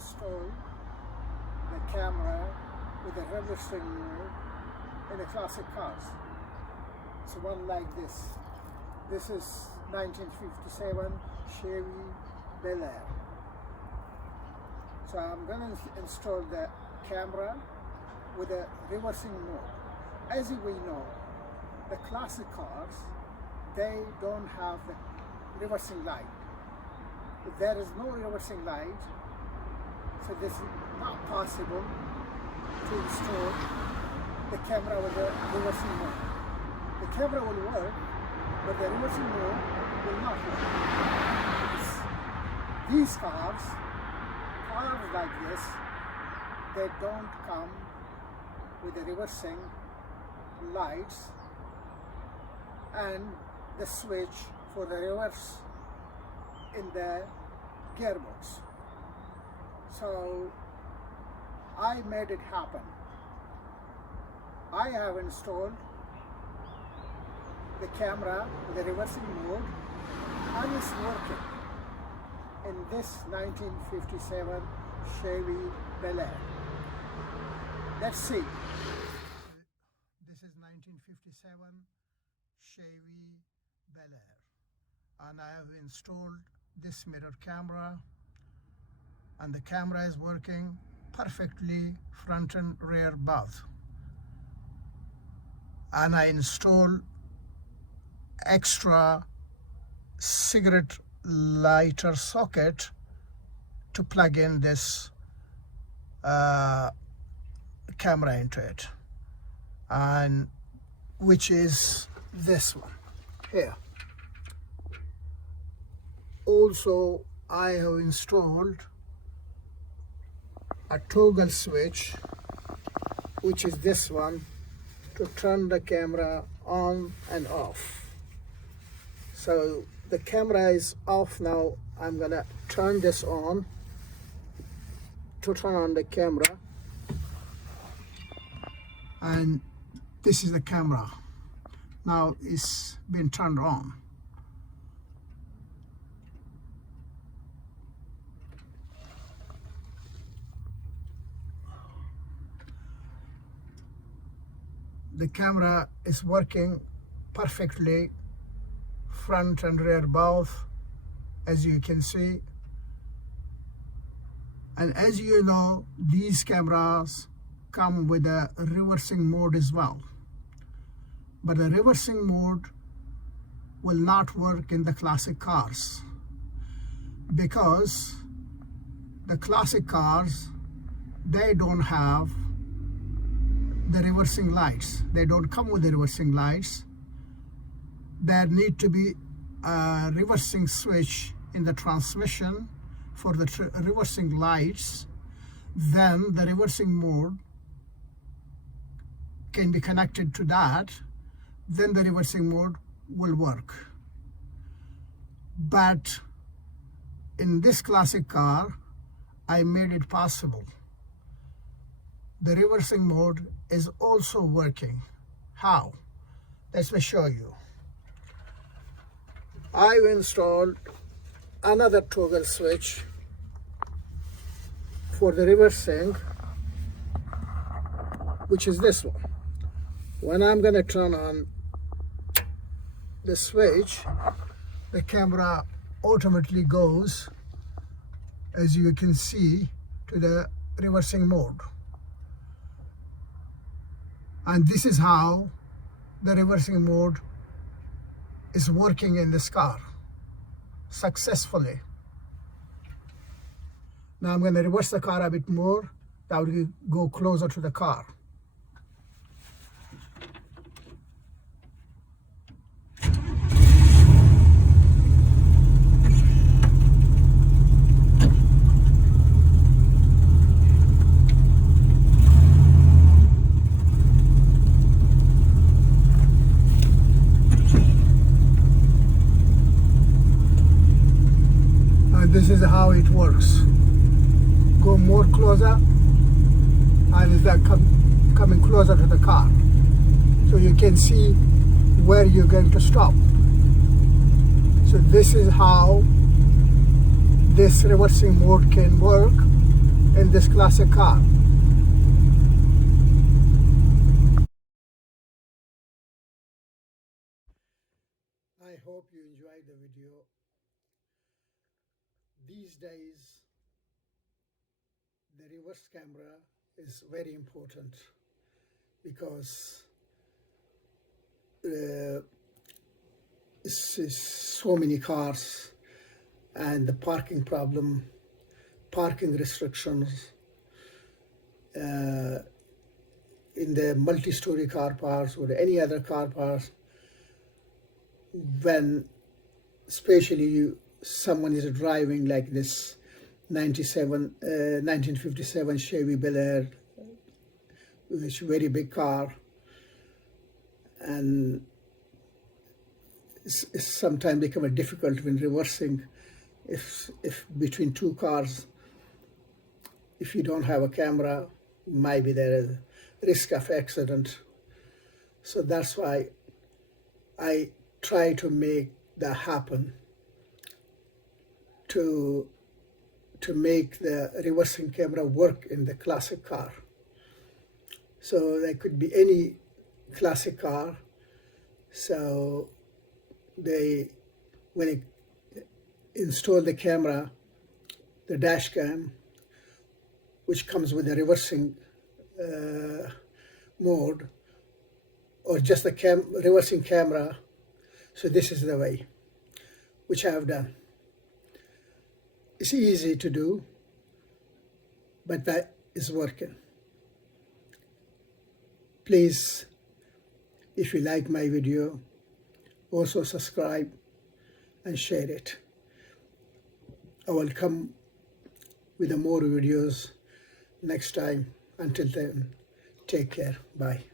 install the camera with a reversing mode in the classic cars. So one like this. This is 1957 Chevy Bel Air. So I'm going to install the camera with a reversing mode. As we know, the classic cars, they don't have the reversing light. If there is no reversing light, so this is not possible to install the camera with the reversing mode. The camera will work, but the reversing mode will not work. These cars like this, they don't come with the reversing lights and the switch for the reverse in the gearbox. So I made it happen. I have installed the camera with the reversing mode and it's working in this 1957 Chevy Bel Air. Let's see. This is 1957 Chevy Bel Air, and I have installed this mirror camera, and the camera is working perfectly front and rear both. And I installed extra cigarette lighter socket to plug in this camera into it, and which is this one here. Also, I have installed a toggle switch, which is this one, to turn the camera on and off. So the camera is off now. I'm gonna turn this on to turn on the camera, and this is the camera. Now it's been turned on. The camera is working perfectly, front and rear both, as you can see. And as you know, these cameras come with a reversing mode as well. But the reversing mode will not work in the classic cars, because the classic cars, they don't have the reversing lights. They don't come with the reversing lights. There need to be a reversing switch in the transmission for the reversing lights. Then the reversing mode can be connected to that. Then the reversing mode will work. But in this classic car, I made it possible. The reversing mode is also working. How? Let me show you. I've installed another toggle switch for the reversing, which is this one. When I'm going to turn on the switch, the camera automatically goes, as you can see, to the reversing mode. And this is how the reversing mode is working in this car successfully. Now I'm going to reverse the car a bit more. That will go closer to the car. This is how it works. Go more closer, and is that coming closer to the car, so you can see where you're going to stop. So this is how this reversing mode can work in this classic car. I hope you enjoyed the video. These days, the reverse camera is very important because so many cars and the parking problem, parking restrictions in the multi-story car parks or any other car parks, when especially someone is driving like this 1957 Chevy Bel Air, which is a very big car, and it's sometimes become difficult when reversing if between two cars. If you don't have a camera, maybe there is risk of accident. So that's why I try to make that happen, to make the reversing camera work in the classic car. So there could be any classic car. So when they install the camera, the dash cam, which comes with the reversing mode, or just the reversing camera. So this is the way which I have done. It's easy to do, but that is working. Please, if you like my video, also subscribe and share it. I will come with more videos next time. Until then, take care. Bye.